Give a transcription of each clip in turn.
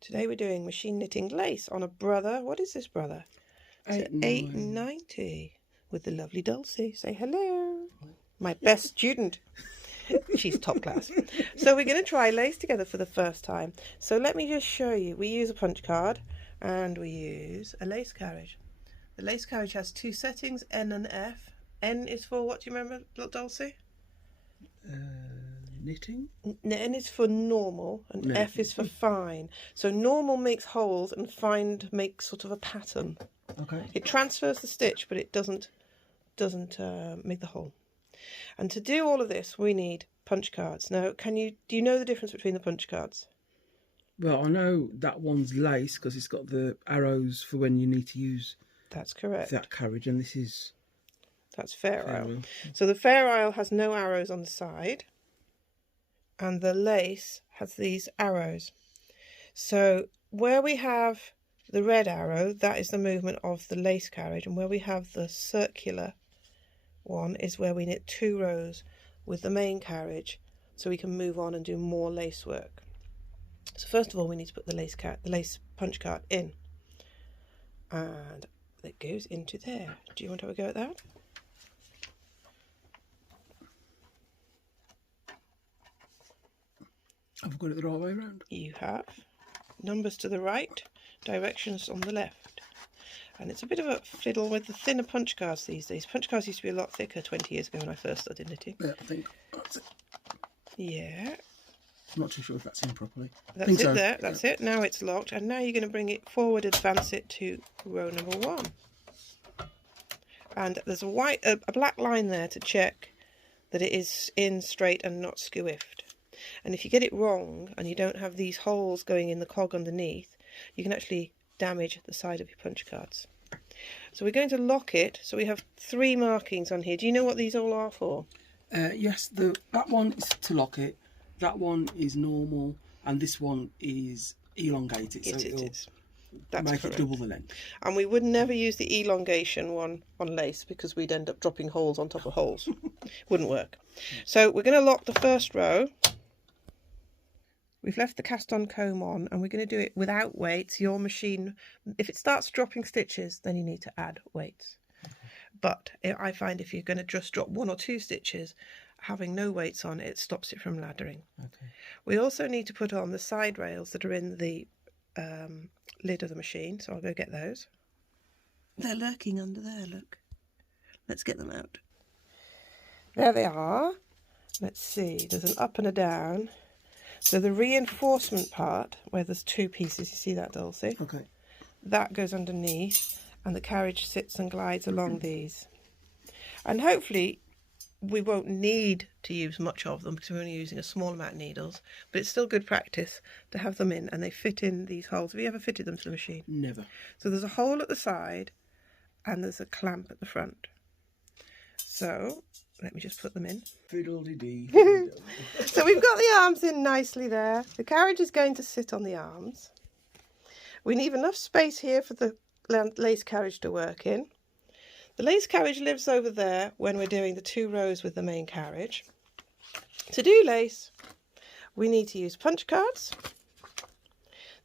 Today we're doing machine knitting lace on a brother. What is this, brother? It's 890 with the lovely Dulcie. Say hello. My best student. She's top class. So we're going to try lace together for the first time. So let me just show you. We use a punch card and we use a lace carriage. The lace carriage has two settings, N and F. N is for what, do you remember, Dulcie? Knitting? N is for normal and F is for fine. So normal makes holes and fine makes sort of a pattern. Okay. It transfers the stitch, but it doesn't make the hole. And to do all of this, we need punch cards. Now, do you know the difference between the punch cards? Well, I know that one's lace because it's got the arrows for when you need to use. That's correct. That carriage, and this is. That's Fair Isle. So the Fair Isle has no arrows on the side, and the lace has these arrows. So where we have the red arrow, that is the movement of the lace carriage, and where we have the circular one is where we knit 2 rows with the main carriage, so we can move on and do more lace work. So first of all, we need to put the lace punch card in, and it goes into there. Do you want to have a go at that? I've got it the right way around. You have. Numbers to the right, directions on the left. And it's a bit of a fiddle with the thinner punch cards these days. Punch cards used to be a lot thicker 20 years ago when I first started knitting. Yeah, I think that's it. Yeah. I'm not too sure if that's in properly. That's it there. That's it. Now it's locked. And now you're going to bring it forward, advance it to row number 1. And there's a black line there to check that it is in straight and not skewiffed. And if you get it wrong and you don't have these holes going in the cog underneath, you can actually damage the side of your punch cards. So we're going to lock it. So we have 3 markings on here. Do you know what these all are for? Yes, that one is to lock it, that one is normal, and this one is elongated. So it is. That's make correct. It double the length. And we would never use the elongation one on lace because we'd end up dropping holes on top of holes. Wouldn't work. So we're going to lock the first row. We've left the cast on comb on, and we're going to do it without weights. Your machine, if it starts dropping stitches, then you need to add weights. But I find if you're going to just drop 1 or 2 stitches, having no weights on, it stops it from laddering. Okay. We also need to put on the side rails that are in the lid of the machine, so I'll go get those. They're lurking under there, look. Let's get them out. There they are. Let's see, there's an up and a down. So the reinforcement part, where there's 2 pieces, you see that, Dulcie? Okay. That goes underneath, and the carriage sits and glides along these. And hopefully we won't need to use much of them because we're only using a small amount of needles, but it's still good practice to have them in, and they fit in these holes. Have you ever fitted them to the machine? Never. So there's a hole at the side, and there's a clamp at the front. So let me just put them in. Fiddle-dee-dee. So we've got the arms in nicely there. The carriage is going to sit on the arms. We need enough space here for the lace carriage to work in. The lace carriage lives over there when we're doing the 2 rows with the main carriage. To do lace, we need to use punch cards.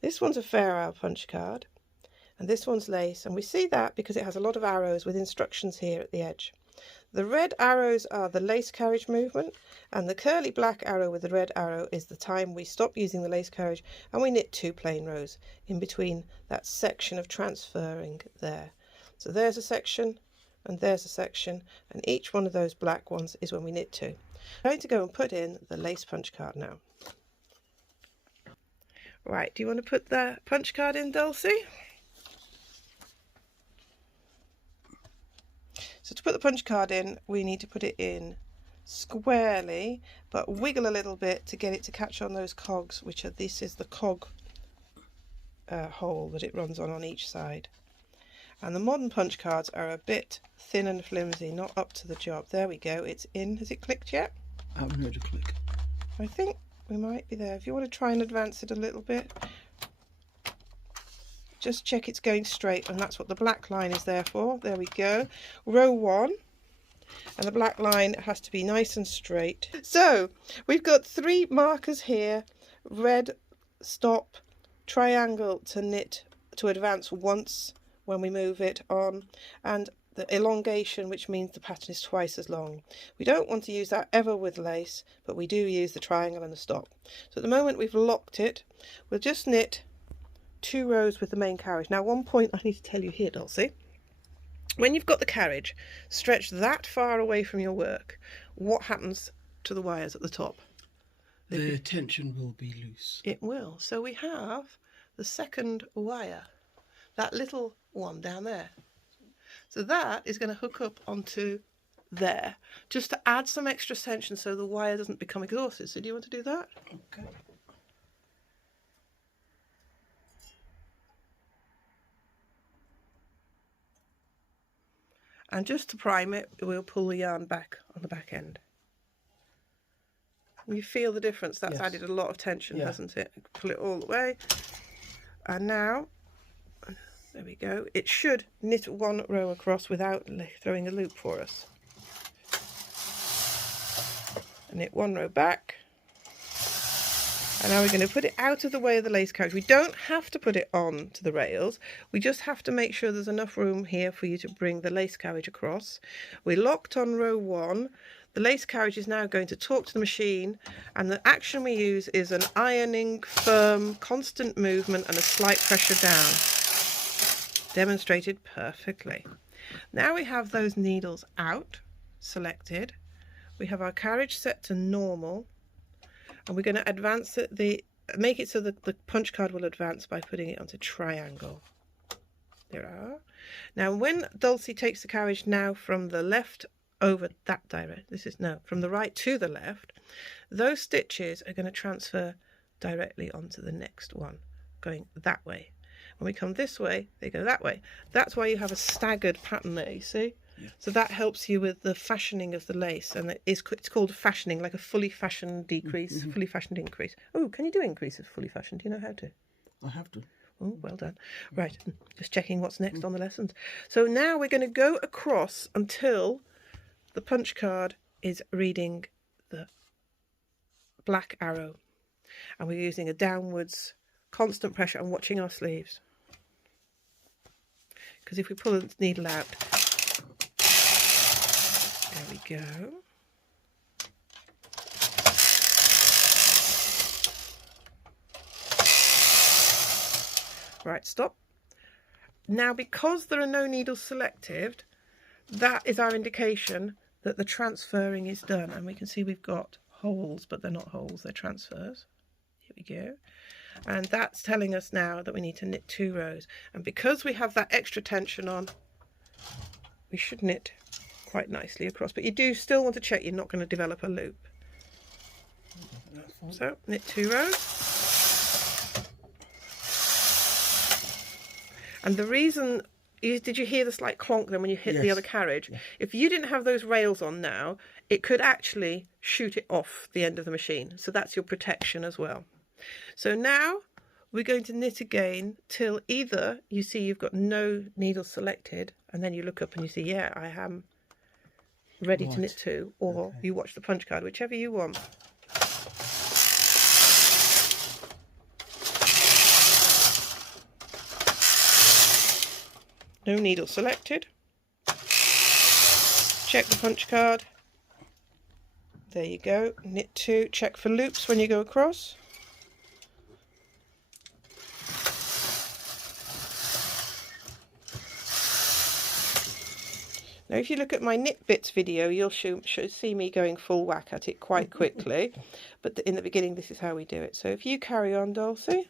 This one's a Fair Isle punch card, and this one's lace, and we see that because it has a lot of arrows with instructions here at the edge. The red arrows are the lace carriage movement, and the curly black arrow with the red arrow is the time we stop using the lace carriage and we knit 2 plain rows in between that section of transferring there. So there's a section and there's a section, and each one of those black ones is when we knit 2. I'm going to go and put in the lace punch card now. Right, do you want to put the punch card in, Dulcie? So to put the punch card in, we need to put it in squarely, but wiggle a little bit to get it to catch on those cogs, which are, this is the cog hole that it runs on each side. And the modern punch cards are a bit thin and flimsy, not up to the job. There we go, it's in. Has it clicked yet? I haven't heard a click. I think we might be there. If you want to try and advance it a little bit, just check it's going straight, and that's what the black line is there for. There we go. Row 1, and the black line has to be nice and straight. So we've got 3 markers here: red, stop, triangle to knit, to advance once when we move it on, and the elongation, which means the pattern is twice as long. We don't want to use that ever with lace, but we do use the triangle and the stop. So at the moment we've locked it, we'll just knit 2 rows with the main carriage. Now, one point I need to tell you here, Dulcie. When you've got the carriage stretched that far away from your work, what happens to the wires at the top? The tension will be loose. It will. So we have the second wire, that little one down there. So that is going to hook up onto there, just to add some extra tension so the wire doesn't become exhausted. So do you want to do that? Okay. And just to prime it, we'll pull the yarn back on the back end. You feel the difference? That's added a lot of tension, hasn't it? Pull it all the way. And now, there we go. It should knit 1 row across without throwing a loop for us. And knit 1 row back. And now we're going to put it out of the way of the lace carriage. We don't have to put it on to the rails. We just have to make sure there's enough room here for you to bring the lace carriage across. We're locked on row 1. The lace carriage is now going to talk to the machine, and the action we use is an ironing, firm, constant movement and a slight pressure down. Demonstrated perfectly. Now we have those needles out, selected. We have our carriage set to normal. And we're going to advance it, make it so that the punch card will advance by putting it onto triangle. There are. Now when Dulcie takes the carriage now from the left over that direction, from the right to the left, those stitches are going to transfer directly onto the next one, going that way. When we come this way, they go that way. That's why you have a staggered pattern there, you see? Yeah. So that helps you with the fashioning of the lace, and it's called fashioning, like a fully fashioned decrease, fully fashioned increase. Oh, can you do increases fully fashioned? Do you know how to? I have to. Oh, well done. Right, just checking what's next on the lessons. So now we're going to go across until the punch card is reading the black arrow, and we're using a downwards constant pressure and watching our sleeves, because if we pull the needle out, there we go. Right, stop. Now, because there are no needles selected, that is our indication that the transferring is done, and we can see we've got holes, but they're not holes, they're transfers. Here we go. And that's telling us now that we need to knit 2 rows. And because we have that extra tension on, we should knit quite nicely across. But you do still want to check you're not going to develop a loop. So, knit 2 rows. And the reason is, did you hear the slight clonk then when you hit the other carriage? Yeah. If you didn't have those rails on now, it could actually shoot it off the end of the machine. So that's your protection as well. So now we're going to knit again till either you see you've got no needles selected, and then you look up and you see, yeah, I am ready to knit 2, or you watch the punch card, whichever you want. No needle selected. Check the punch card. There you go. Knit 2. Check for loops when you go across. Now, if you look at my knit bits video, you'll see me going full whack at it quite quickly. But in the beginning, this is how we do it. So if you carry on, Dulcie.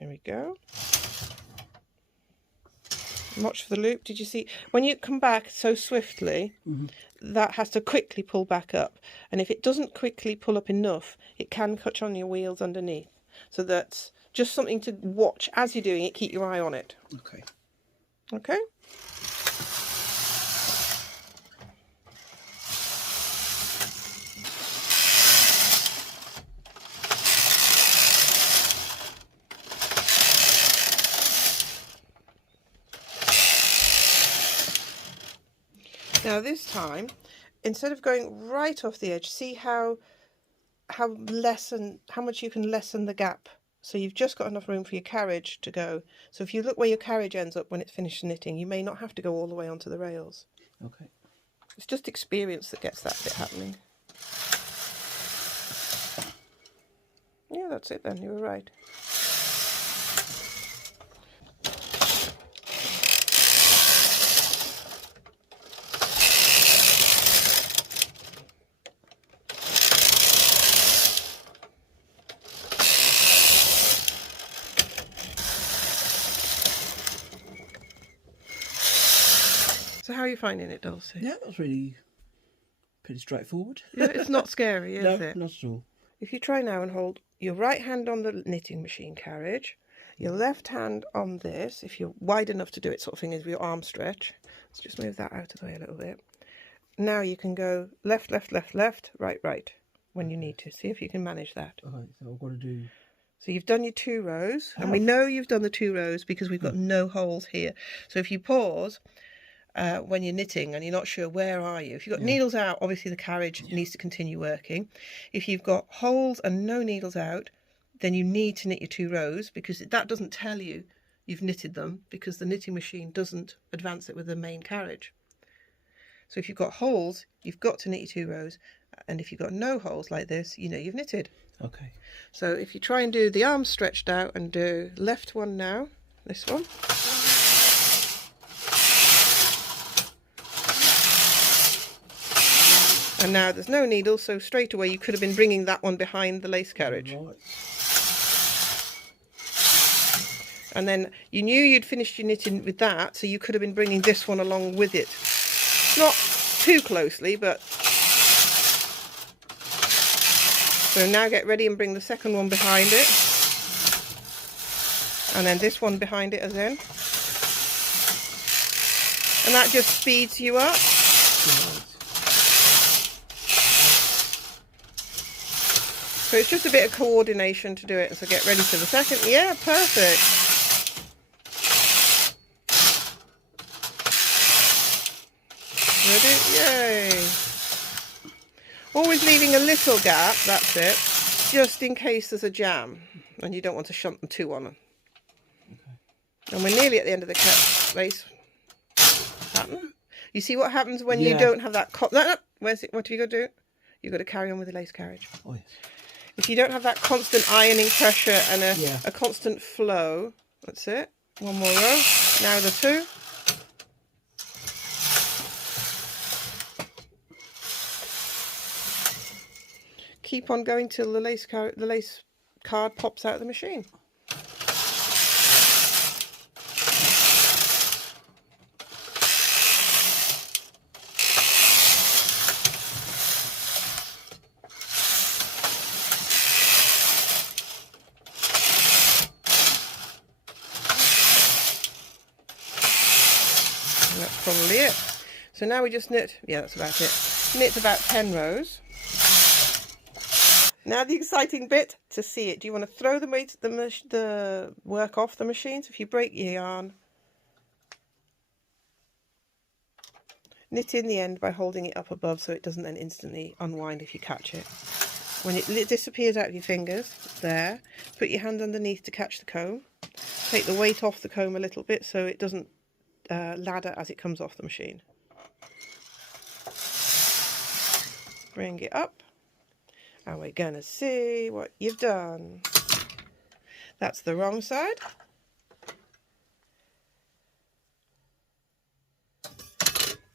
There we go. Watch for the loop. Did you see when you come back so swiftly, that has to quickly pull back up, and if it doesn't quickly pull up enough, it can catch on your wheels underneath. So that's just something to watch as you're doing it. Keep your eye on it. Okay. Now this time, instead of going right off the edge, see how much you can lessen the gap. So you've just got enough room for your carriage to go. So if you look where your carriage ends up when it's finished knitting, you may not have to go all the way onto the rails. Okay. It's just experience that gets that bit happening. Yeah, that's it then, you were right. So how are you finding it, Dulcie? Yeah, that was really pretty straightforward. Yeah, it's not scary, is it? No, not at all. If you try now and hold your right hand on the knitting machine carriage, your left hand on this, if you're wide enough to do it sort of thing with your arm stretch. Let's just move that out of the way a little bit. Now you can go left, left, left, left, right, right when you need to. See if you can manage that. Okay, so I've got to do... So you've done your 2 rows, and we know you've done the 2 rows because we've got no holes here. So if you pause when you're knitting and you're not sure where are you, if you've got needles out, obviously the carriage needs to continue working. If you've got holes and no needles out, then you need to knit your 2 rows, because that doesn't tell you you've knitted them, because the knitting machine doesn't advance it with the main carriage. So if you've got holes, you've got to knit your 2 rows, and if you've got no holes like this, you know you've knitted. Okay. So if you try and do the arms stretched out and do left one now, this one. And now there's no needle, so straight away you could have been bringing that one behind the lace carriage. Right. And then you knew you'd finished your knitting with that, so you could have been bringing this one along with it. Not too closely, but... So now get ready and bring the second one behind it. And then this one behind it as in. And that just speeds you up. So it's just a bit of coordination to do it. So get ready for the second. Yeah, perfect. Ready? Yay. Always leaving a little gap, that's it, just in case there's a jam and you don't want to shunt them 2 on them. Okay. And we're nearly at the end of the lace pattern. You see what happens when you don't have that... No, where's it? What have you got to do? You've got to carry on with the lace carriage. Oh, yes. If you don't have that constant ironing pressure and a constant flow, that's it. 1 more row. Now the 2. Keep on going till the lace card pops out of the machine. And that's probably it. So now we just knit, that's about it. Knit about 10 rows. Now the exciting bit, to see it. Do you want to throw the work off the machine? So if you break your yarn, knit in the end by holding it up above so it doesn't then instantly unwind if you catch it. When it disappears out of your fingers, there, put your hand underneath to catch the comb. Take the weight off the comb a little bit so it doesn't ladder as it comes off the machine. Bring it up. And we're going to see what you've done. That's the wrong side.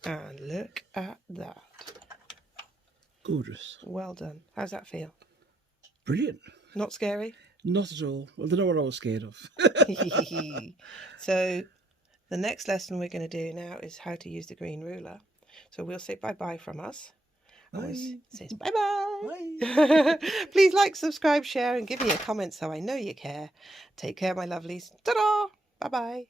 And look at that. Gorgeous. Well done. How's that feel? Brilliant. Not scary? Not at all. I don't know what I was scared of. So the next lesson we're going to do now is how to use the green ruler. So we'll say bye-bye from us. Always says bye-bye. Please like, subscribe, share and give me a comment so I know you care. Take care, my lovelies. Ta-da! Bye-bye.